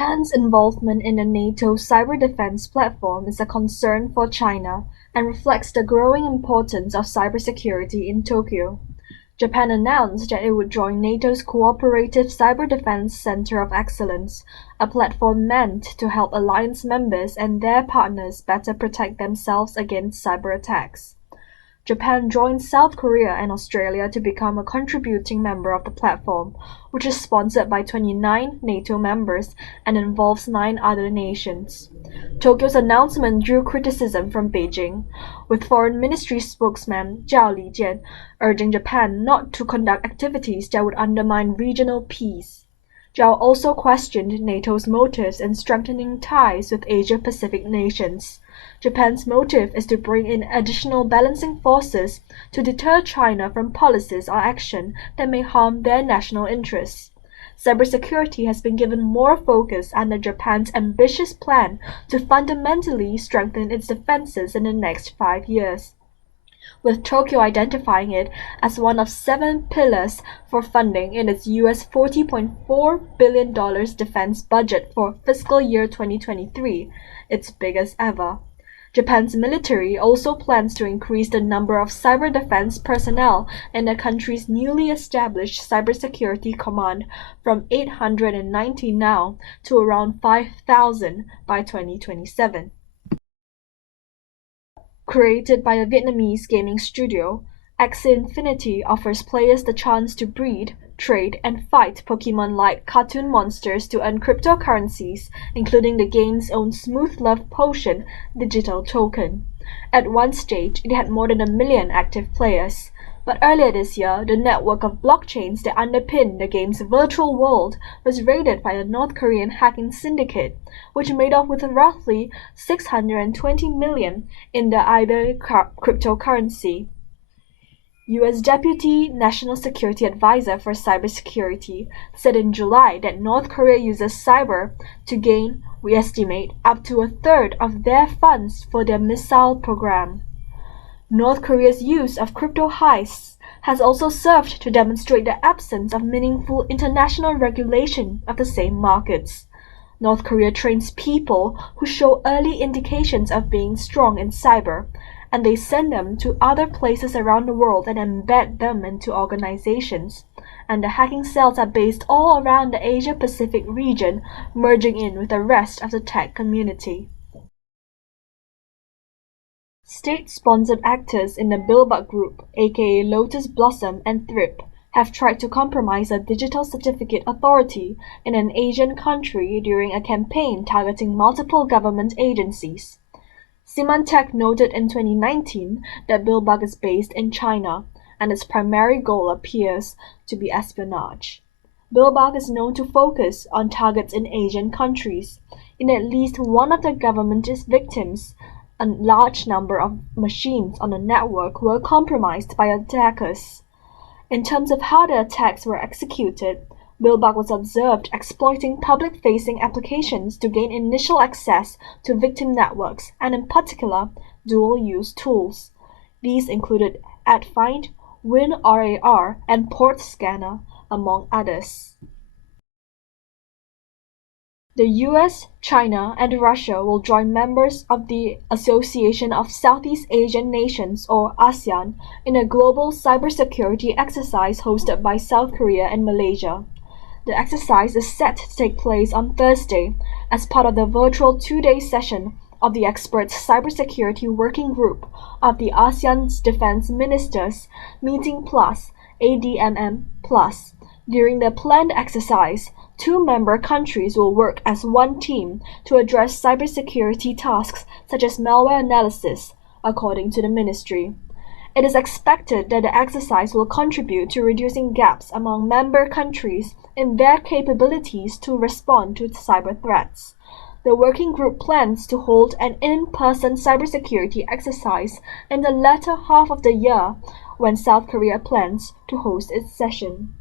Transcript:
Japan's involvement in the NATO cyber defense platform is a concern for China and reflects the growing importance of cybersecurity in Tokyo. Japan announced that it would join NATO's Cooperative Cyber Defense Center of Excellence, a platform meant to help alliance members and their partners better protect themselves against cyber attacks. Japan joined South Korea and Australia to become a contributing member of the platform, which is sponsored by 29 NATO members and involves 9 other nations. Tokyo's announcement drew criticism from Beijing, with Foreign Ministry spokesman Zhao Lijian urging Japan not to conduct activities that would undermine regional peace. Zhao also questioned NATO's motives in strengthening ties with Asia-Pacific nations. Japan's motive is to bring in additional balancing forces to deter China from policies or action that may harm their national interests. Cybersecurity has been given more focus under Japan's ambitious plan to fundamentally strengthen its defenses in the next 5 years, with Tokyo identifying it as one of 7 pillars for funding in its US $40.4 billion defense budget for fiscal year 2023, its biggest ever. Japan's military also plans to increase the number of cyber defense personnel in the country's newly established Cybersecurity Command from 890 now to around 5,000 by 2027. Created by a Vietnamese gaming studio, Axie Infinity offers players the chance to breed, trade, and fight Pokemon-like cartoon monsters to earn cryptocurrencies, including the game's own Smooth Love Potion digital token. At one stage, it had more than 1 million active players. But earlier this year, the network of blockchains that underpin the game's virtual world was raided by a North Korean hacking syndicate, which made off with roughly 620 million in the either cryptocurrency. U.S. Deputy National Security Advisor for Cybersecurity said in July that North Korea uses cyber to gain, we estimate, up to 1/3 of their funds for their missile program. North Korea's use of crypto heists has also served to demonstrate the absence of meaningful international regulation of the same markets. North Korea trains people who show early indications of being strong in cyber, and they send them to other places around the world and embed them into organizations. And the hacking cells are based all around the Asia-Pacific region, merging in with the rest of the tech community. State-sponsored actors in the Billbug Group, aka Lotus Blossom and Thrip, have tried to compromise a digital certificate authority in an Asian country during a campaign targeting multiple government agencies. Symantec noted in 2019 that Billbug is based in China, and its primary goal appears to be espionage. Billbug is known to focus on targets in Asian countries. In at least one of the government's victims, a large number of machines on the network were compromised by attackers. In terms of how the attacks were executed, Billbug was observed exploiting public-facing applications to gain initial access to victim networks and, in particular, dual-use tools. These included AdFind, WinRAR, and Port Scanner, among others. The US, China, and Russia will join members of the Association of Southeast Asian Nations, or ASEAN, in a global cybersecurity exercise hosted by South Korea and Malaysia. The exercise is set to take place on Thursday as part of the virtual 2-day session of the Experts Cybersecurity Working Group of the ASEAN's Defense Ministers Meeting Plus, ADMM Plus. During the planned exercise, 2 member countries will work as one team to address cybersecurity tasks such as malware analysis, according to the ministry. It is expected that the exercise will contribute to reducing gaps among member countries in their capabilities to respond to cyber threats. The working group plans to hold an in-person cybersecurity exercise in the latter half of the year, when South Korea plans to host its session.